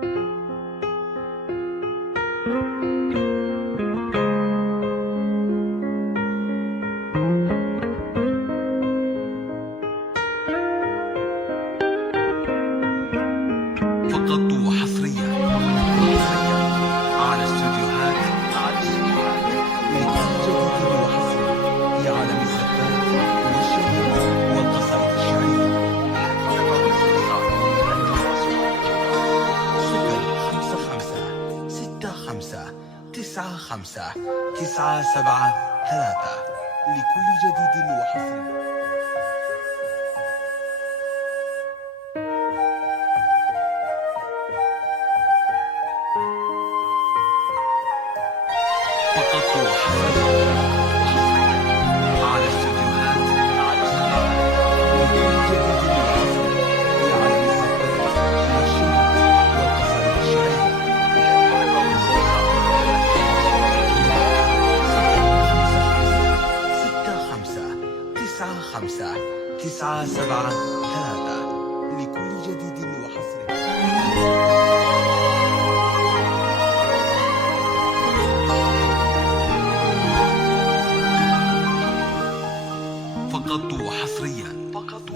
فقط وحصريا على استوديوهات جديد وحصري في عالم الزفات والشعر والقصائد الشعرية. 055-65-95-97-3 لكل جديد وحصري. فقط وحصريا على استوديوهات جديد وحصري في عالم الزفات والشعر والقصائد الشعرية. 055-95-97-3 لكل جديد وحصري. فقط وحصريا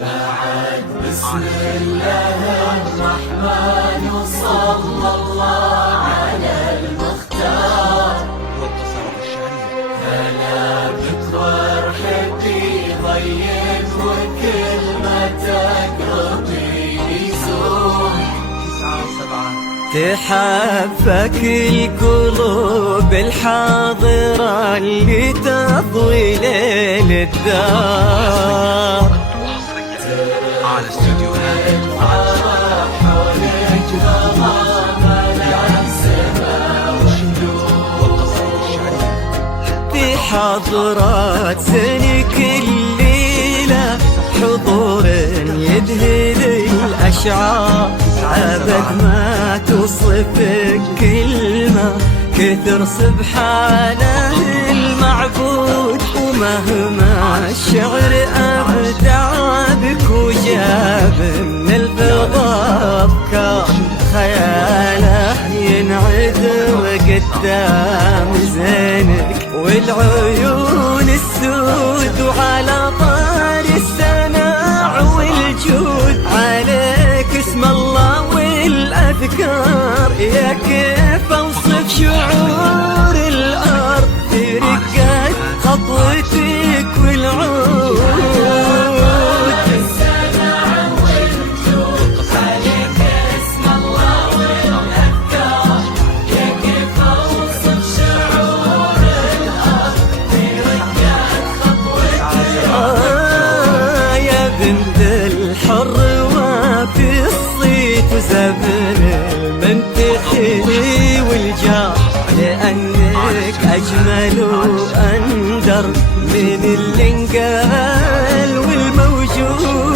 بعد بسم الله الرحمن صلى الله على المختار والقصائد الشعرية. هلا بك وارحبي ضيف وكلمتك ربي يزور. 9-7 تحفك القلوب الحاضرة اللي تضوي ليل الدار. على استوديوهات في حضرات سنك الليلة حضور يذهل الأشعار. أبد ما توصفك كلمة كثر سبحانه المعبود. ومهما الشعر أبدع بك وجاب من الفضاء أفكار خياله ينعذر قدام زينك والعيون السود. وعلى طار السماع والجود عليك اسم الله والأذكار. يا كيف أوصف شعور الأرض في رقة خطوتك والعود. الحر وفي الصيت وزبن المنتخلي والجار. لأنك أجمل وأندر من اللي انقال والموجود.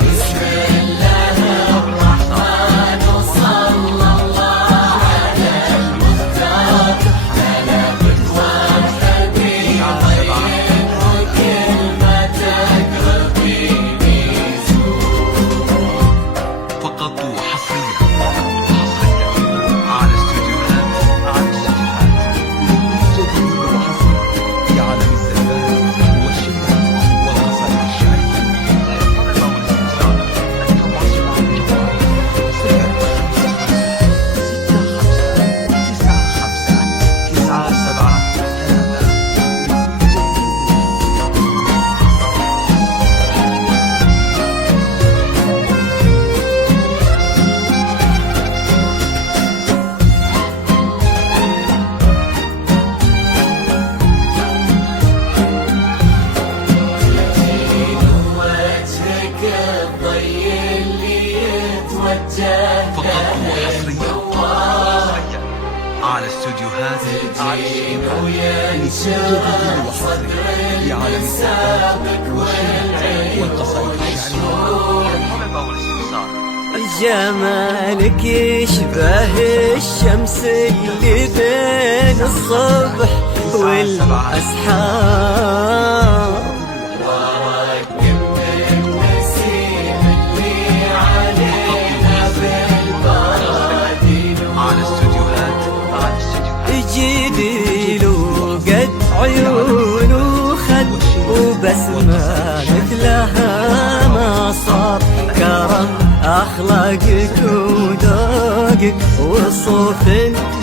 بسم الله الرحمن صلى الله على المختار. هلا بك وارحبي ضيف وكلمتك ربي. فقط وحصريا على استوديوهات جديد وحصري في عالم الزفات والشعر والقصائد الشعرية. 9-5-9-7 فقط وحصريا على استوديوهات جديد وحصري في عالم الزفات والشعر والقصائد الشعرية. جمالك يشبه الشمس اللي بين الصبح والأسحار. وراكب النسيم اللي علينا بالبركة أخلاقك وذوقك وصوف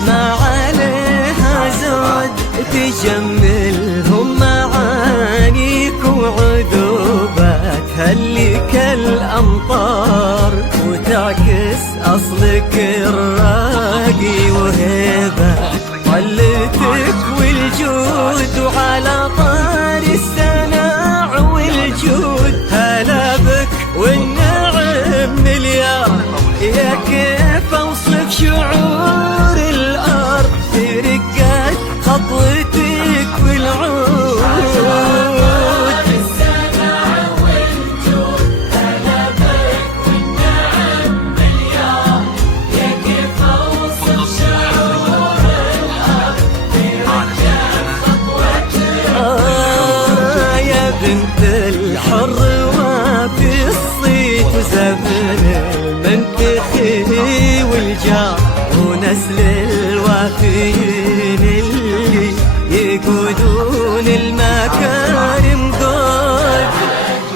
ما عليها زود تجملهم معانيك وعذوبات هلك الأمطار وتعكس أصلك الراقي وهيبة طلتك والجود وعلى طار السناع والجود هلا بك والنعم مليار يا كيف أوصف شعور الأرض في رقات خطوتك والعود بنت الحر وفي الصيت وزبن المنتخي والجار ونسل الوافيين اللي يقودون المكارم قول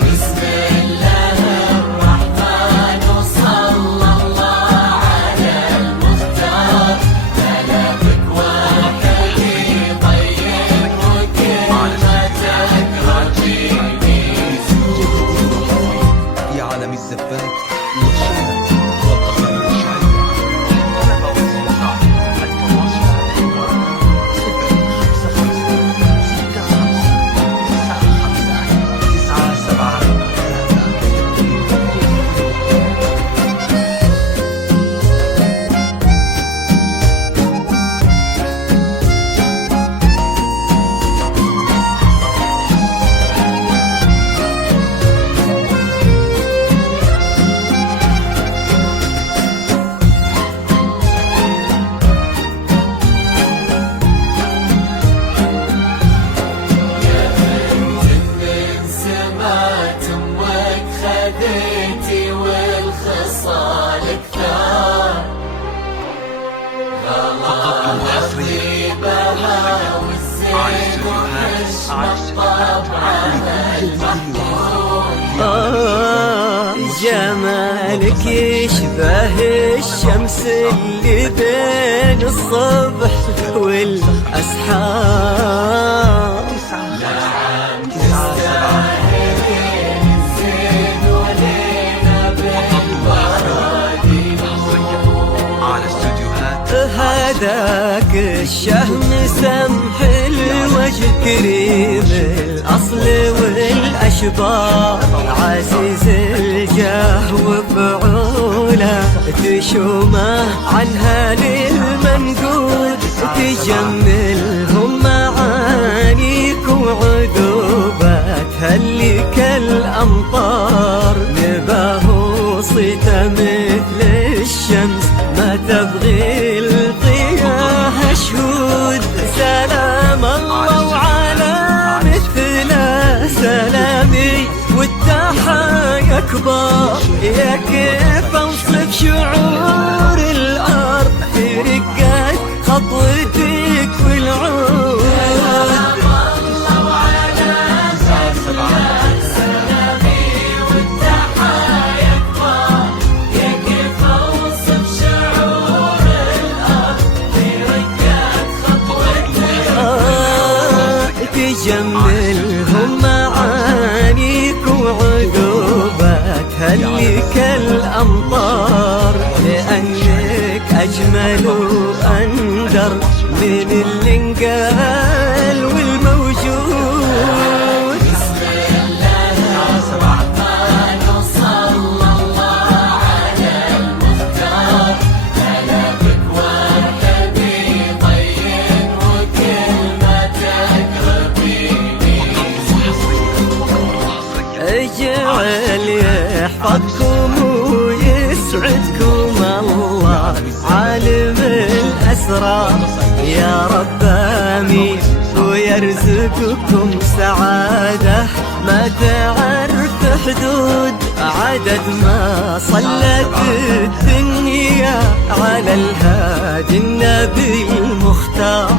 بسم الله الرحمن وصلى الله على المختار كلامك واحد يطير وكلمتك يا عالم الزفات والشهد والقصائد الشعرية. طلب واستمتاع التواصل جمالك يشبه الشمس اللي بين الصبح والأسحار نعم تستاهلين الزين ولينا بالوادي على استوديوهات هذاك الشهم سمح الوجه كريم الأصل والأشبار عزيز الجاه وفعوله تشومه عنها للمنقود تجملهم معانيك وعذوبات هلك الأمطار نباه صيته مثل الشمس ما تبغي الضياء شهود سلام الله وعلى مثله سلامي والتحايا كبار يا كيف اوصف شعور الارض في رقات خطوتك والعود تجملهم معانيك وعذوبات هلك الأمطار لأنك أجمل وأندر من اللي انقال والموجود بسم الله الرحمن وصلى الله على المختار كلامك واحد يطين وكلمتك اجعل يحفظكم ويسعدكم الله عالم الأسرار يا رب آمين ويرزقكم سعادة ما تعرف حدود عدد ما صلت الدنيا على الهادي النبي المختار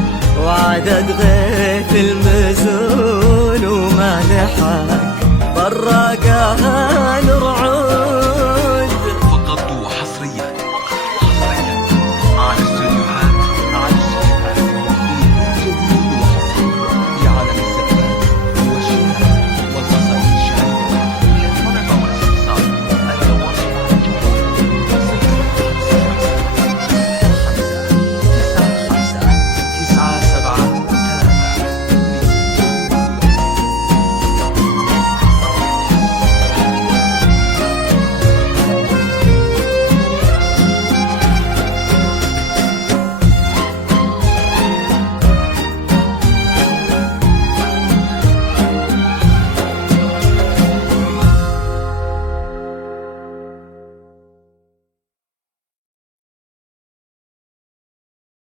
وعدد غيث المزون وما لحق براقها نرعى